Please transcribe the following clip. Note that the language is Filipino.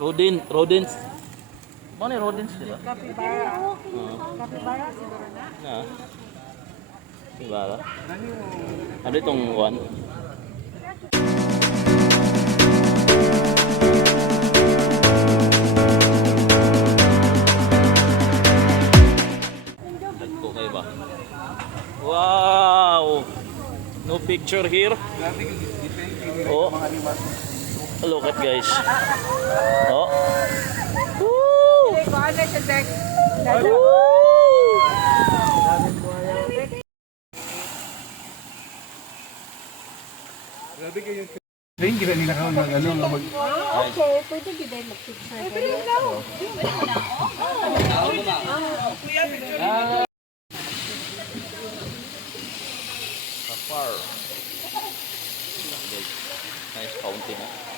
Rodents. Mana yung rodents di ba? Kapibara. Kapibara siguro na. Na. Diba? Ano itong one? Nagko kayo ba? Wow! No picture here. Oh. Look at guys. Oh. Woo! Grabe kayo. Rin kita nila ka mag ano nga mag. Okay, pwede gid ay mag-picture. Pwede daw. Safar. Nice fountain.